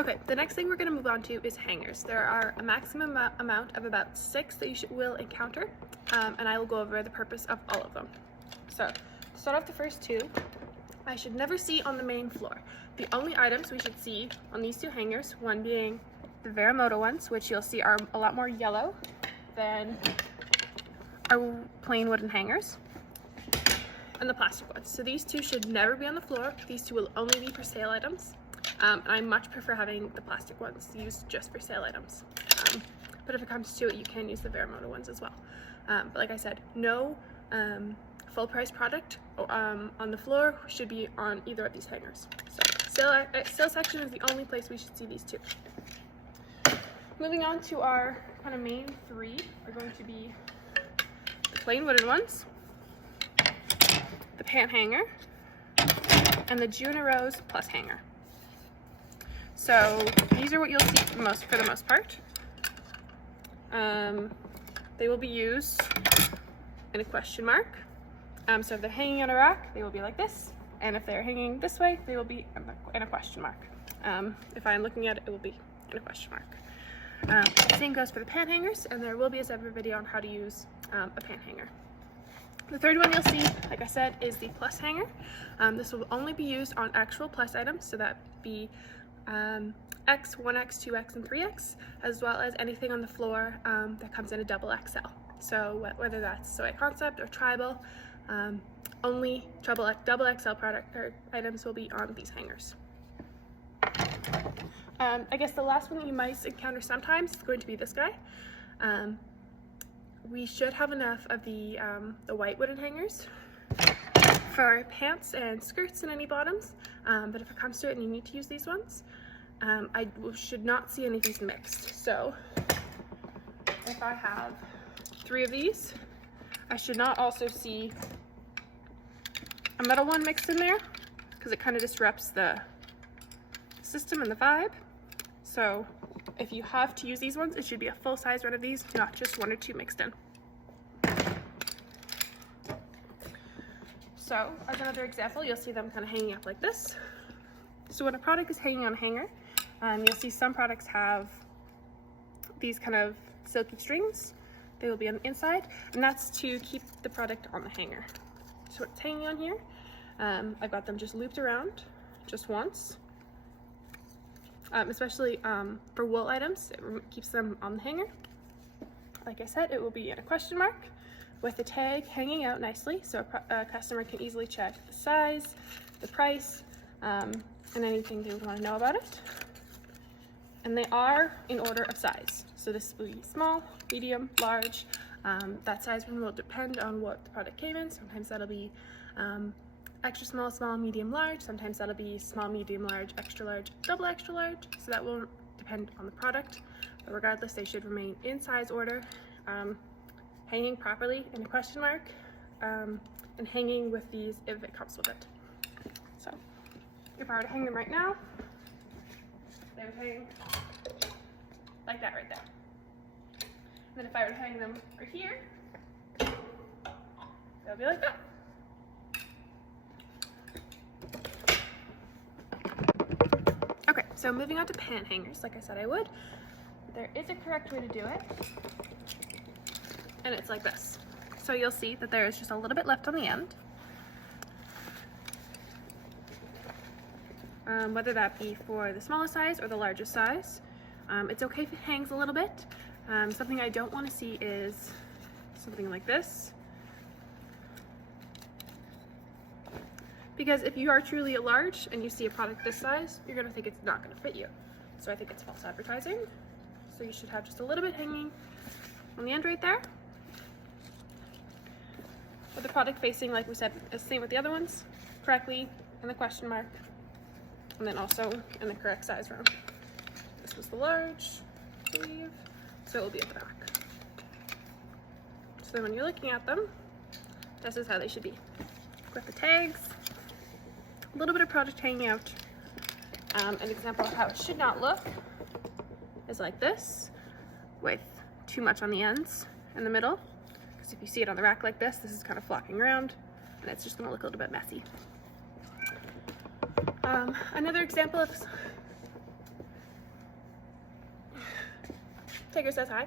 Okay, the next thing we're going to move on to is hangers. There are a maximum amount of about 6 that you will encounter, and I will go over the purpose of all of them. So, to start off the first 2, I should never see on the main floor. The only items we should see on these 2 hangers, one being the Veramoto ones, which you'll see are a lot more yellow than our plain wooden hangers, and the plastic ones. So these 2 should never be on the floor. These 2 will only be for sale items. I much prefer having the plastic ones used just for sale items. But if it comes to it, you can use the Veramoto ones as well. But like I said, no full price product on the floor should be on either of these hangers. So sale section is the only place we should see these 2. Moving on to our kind of main 3 are going to be the plain wooden ones, the pant hanger, and the Juna Rose plus hanger. So these are what you'll see for the most part. They will be used in a question mark. So if they're hanging on a rack, they will be like this, and if they're hanging this way, they will be in a question mark. If I'm looking at it, it will be in a question mark. The same goes for the pant hangers, and there will be a separate video on how to use a pant hanger. The third one you'll see, like I said, is the plus hanger. This will only be used on actual plus items, so that be X, 1X, 2X, and 3X, as well as anything on the floor that comes in a double XL. So whether that's Soy Concept or Tribal, only double XL product or items will be on these hangers. I guess the last one that you might encounter sometimes is going to be this guy. We should have enough of the white wooden hangers for pants and skirts and any bottoms, but if it comes to it and you need to use these ones, I should not see any of these mixed. So if I have 3 of these, I should not also see a metal one mixed in there, because it kind of disrupts the system and the vibe. So if you have to use these ones, it should be a full size run of these, not just 1 or 2 mixed in. So as another example, you'll see them kind of hanging up like this. So when a product is hanging on a hanger, you'll see some products have these kind of silky strings. They will be on the inside, and that's to keep the product on the hanger. So it's hanging on here. I've got them just looped around just once. Especially for wool items, it keeps them on the hanger. Like I said, it will be in a question mark with the tag hanging out nicely, so a customer can easily check the size, the price, and anything they would want to know about it. And they are in order of size. So this will be small, medium, large. That size one will depend on what the product came in. Sometimes that'll be extra small, small, medium, large. Sometimes that'll be small, medium, large, extra large, double extra large. So that will depend on the product. But regardless, they should remain in size order, hanging properly in a question mark, and hanging with these if it comes with it. So if I were to hang them right now, they would hang like that right there. And then if I were to hang them right here, they'll be like that. Okay, so moving on to pant hangers, like I said I would. There is a correct way to do it, and it's like this. So you'll see that there is just a little bit left on the end. Whether that be for the smallest size or the largest size. It's okay if it hangs a little bit. Something I don't want to see is something like this. Because if you are truly a large and you see a product this size, you're going to think it's not going to fit you. So I think it's false advertising. So you should have just a little bit hanging on the end right there. With the product facing, like we said, the same with the other ones, correctly in the question mark, and then also in the correct size round. This was the large, I believe, so it will be at the back. So then when you're looking at them, this is how they should be. With the tags, a little bit of product hanging out. An example of how it should not look is like this, with too much on the ends in the middle. Because if you see it on the rack like this, this is kind of flocking around, and it's just going to look a little bit messy. Tigger says hi.